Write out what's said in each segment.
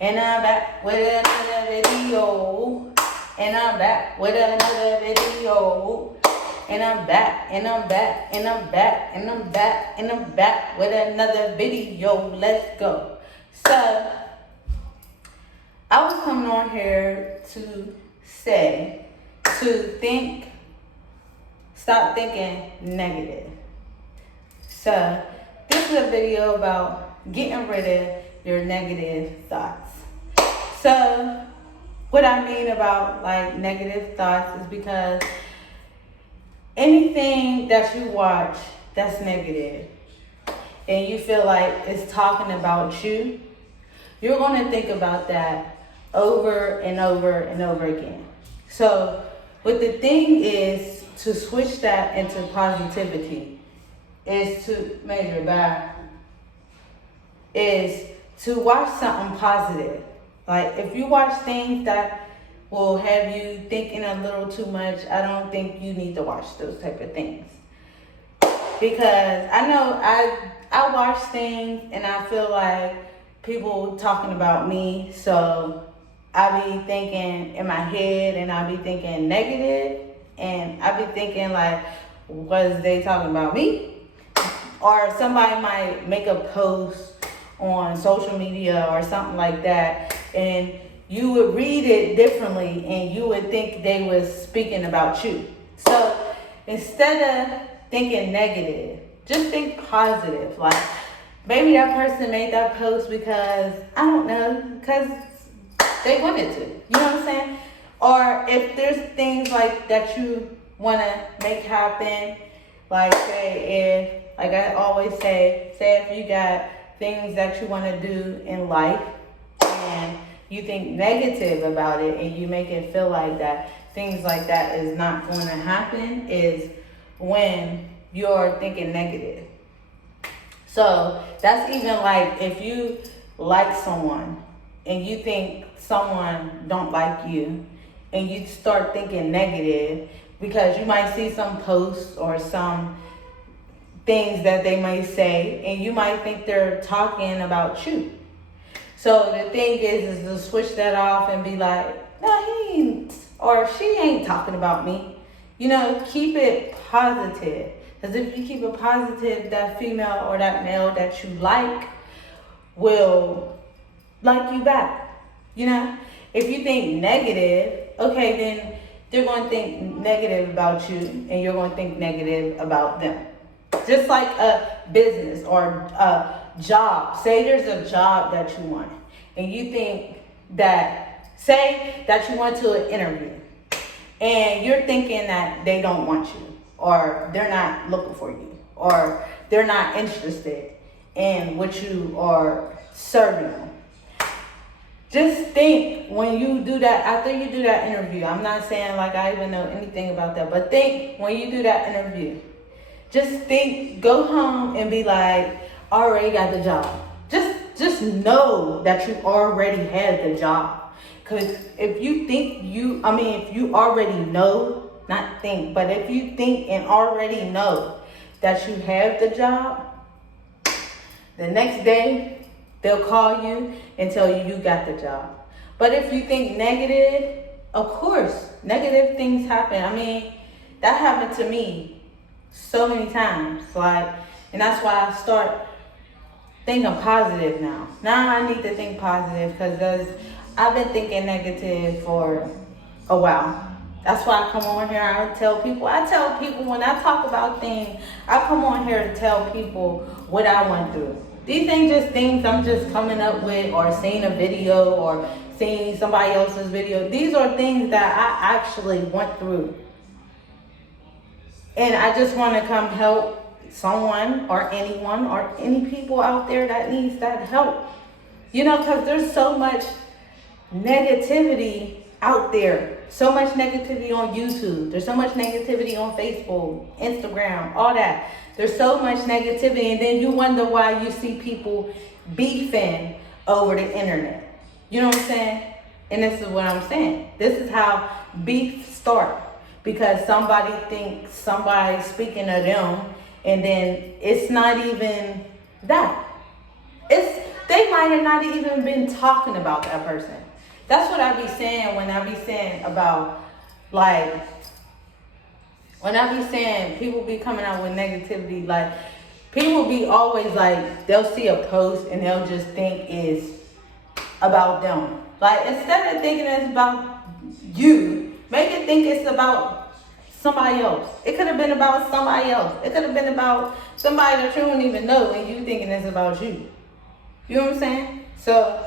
And I'm back with another video. And I'm back with another video. And I'm back, and I'm back, and I'm back, and I'm back, and I'm back with another video. Let's go. So, I was coming on here to say, stop thinking negative. So, this is a video about getting rid of your negative thoughts. So, what I mean about like negative thoughts is because anything that you watch that's negative and you feel like it's talking about you, you're going to think about that over and over and over again. So, what the thing is to switch that into positivity is to measure back, is to watch something positive. Like if you watch things that will have you thinking a little too much, I don't think you need to watch those type of things. Because I know I watch things and I feel like people talking about me, so I be thinking in my head and I be thinking negative and I be thinking like, was they talking about me? Or somebody might make a post on social media or something like that, and you would read it differently and you would think they was speaking about you. So instead of thinking negative, just think positive. Like maybe that person made that post because, I don't know, because they wanted to. You know what I'm saying? Or if there's things like that you want to make happen, like say if, like I always say if you got things that you want to do in life and you think negative about it and you make it feel like that things like that is not going to happen, is when you're thinking negative. So that's even like if you like someone and you think someone don't like you and you start thinking negative because you might see some posts or some things that they might say and you might think they're talking about you. So the thing is to switch that off and be like, no, he ain't, or she ain't talking about me. You know, keep it positive. Because if you keep it positive, that female or that male that you like will like you back. You know, if you think negative, okay, then they're going to think negative about you and you're going to think negative about them. Just like a business or a job. Say there's a job that you want and you think that, say that you went to an interview and you're thinking that they don't want you or they're not looking for you or they're not interested in what you are serving them. Just think when you do that, after you do that interview, I'm not saying like I even know anything about that, but think when you do that interview, just think, go home and be like, I already got the job. Just know that you already had the job. Because if you think if you already know, not think, but if you think and already know that you have the job, the next day they'll call you and tell you you got the job. But if you think negative, of course, negative things happen. I mean, that happened to me so many times, like, and that's why I start thinking positive now. Now I need to think positive because I've been thinking negative for a while. That's why I come on here. I tell people when I talk about things, I come on here to tell people what I went through. These ain't just things I'm just coming up with or seeing a video or seeing somebody else's video. These are things that I actually went through. And I just want to come help someone or anyone or any people out there that needs that help. You know, because there's so much negativity out there. So much negativity on YouTube. There's so much negativity on Facebook, Instagram, all that. There's so much negativity. And then you wonder why you see people beefing over the internet. You know what I'm saying? And this is what I'm saying. This is how beef starts. Because somebody thinks somebody's speaking of them, and then it's not even that. It's they might have not even been talking about that person. That's what I be saying when I be saying about, like, when I be saying people be coming out with negativity, like, people be always like, they'll see a post and they'll just think it's about them. Like, instead of thinking it's about you, make it think it's about somebody else. It could have been about somebody else. It could have been about somebody that you don't even know and you thinking it's about you. You know what I'm saying? So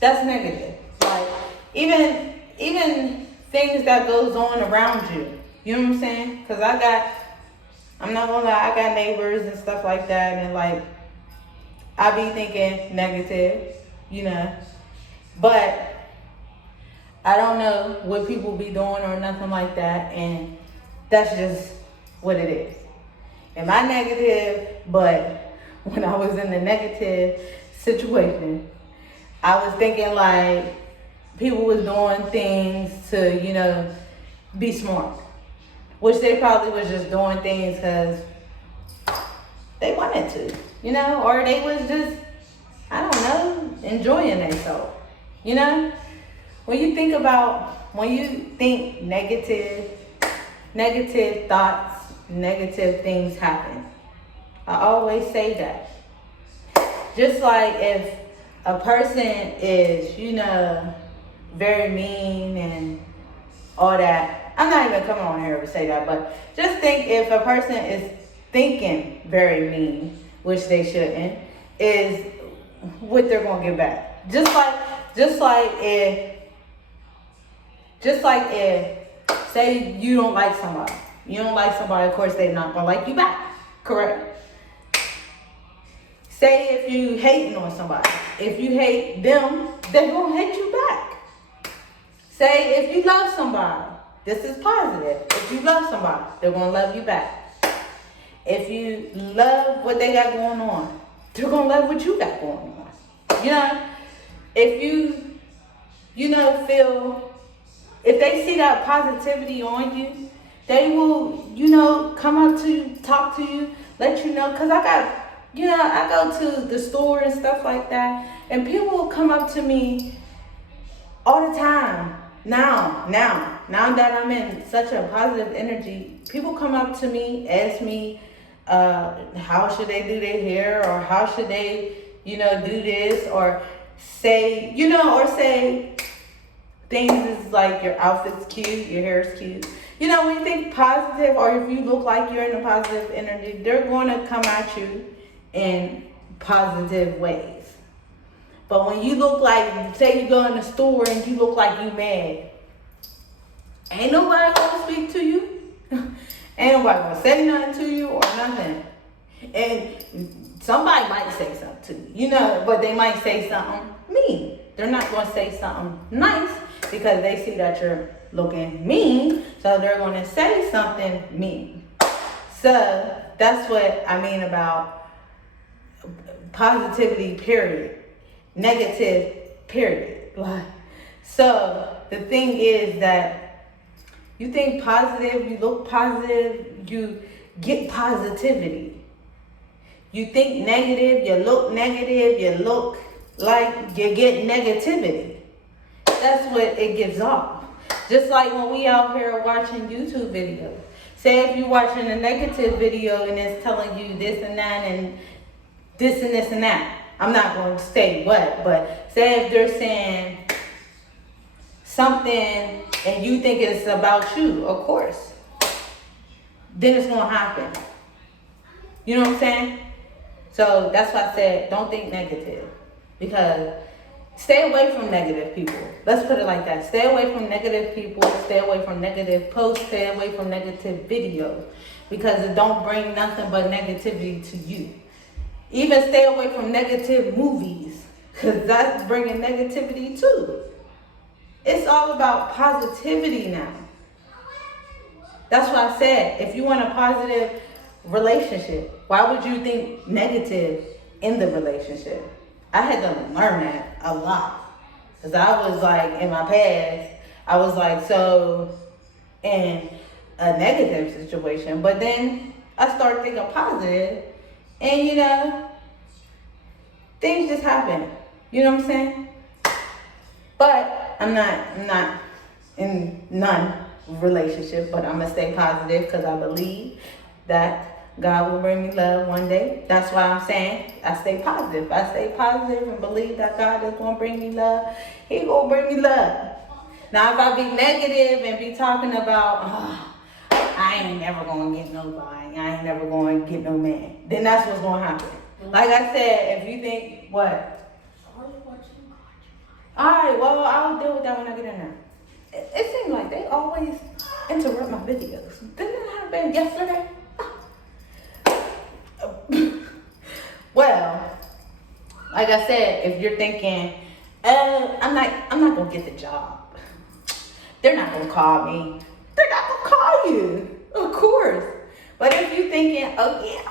that's negative. Like, even things that goes on around you. You know what I'm saying? Because I'm not gonna lie, I got neighbors and stuff like that, and like, I be thinking negative, you know. But I don't know what people be doing or nothing like that, and that's just what it is. Am I negative? But when I was in the negative situation, I was thinking like people was doing things to, you know, be smart. Which they probably was just doing things because they wanted to, you know, or they was just, I don't know, enjoying themselves, you know? When you think negative thoughts, negative things happen. I always say that. Just like if a person is, you know, very mean and all that, I'm not even coming on here to say that, but just think if a person is thinking very mean, which they shouldn't, is what they're gonna get back. Just like if say you don't like somebody, of course they're not gonna like you back, correct? Say if you hating on somebody, if you hate them, they're gonna hate you back. Say if you love somebody, this is positive. If you love somebody, they're going to love you back. If you love what they got going on, they're going to love what you got going on. You know, if you know, if they see that positivity on you, they will, you know, come up to you, talk to you, let you know. Because I go to the store and stuff like that, and people will come up to me all the time. Now that I'm in such a positive energy, people come up to me, ask me, how should they do their hair, or how should they, you know, do this, or say things is like your outfit's cute, your hair's cute. You know, when you think positive, or if you look like you're in a positive energy, they're going to come at you in positive ways. But when you look like, say you go in the store and you look like you mad, ain't nobody gonna speak to you. Ain't nobody gonna say nothing to you or nothing. And somebody might say something to you, you know, but they might say something mean. They're not gonna say something nice because they see that you're looking mean, so they're gonna say something mean. So that's what I mean about positivity, period. Negative, period. So the thing is that you think positive, you look positive, you get positivity. You think negative, you look negative, you look like you get negativity. That's what it gives off. Just like when we out here watching YouTube videos. Say if you're watching a negative video and it's telling you this and that and this and this and that. I'm not going to say what, but say if they're saying something and you think it's about you, of course, then it's going to happen. You know what I'm saying? So that's why I said don't think negative, because stay away from negative people. Let's put it like that. Stay away from negative people, stay away from negative posts, stay away from negative videos, because it don't bring nothing but negativity to you. Even stay away from negative movies, because that's bringing negativity too. It's all about positivity now. That's why I said, if you want a positive relationship, why would you think negative in the relationship? I had to learn that a lot. Because I was like, in my past, I was like so in a negative situation. But then I started thinking positive. And you know, Things just happen. You know what I'm saying? But I'm not in none relationship, but I'm gonna stay positive because I believe that God will bring me love one day. That's why I'm saying I stay positive. I stay positive and believe that God is gonna bring me love. He gonna bring me love. Now if I be negative and be talking about, I ain't never gonna get nobody, I ain't never gonna get no man, then that's what's gonna happen. Like I said, if you think what? Alright, well, I'll deal with that when I get in there. It seems like they always interrupt my videos. Didn't that happen yesterday? Well, like I said, if you're thinking, I'm not gonna get the job. They're not gonna call me. They're not gonna call you, of course. But if you're thinking, oh yeah,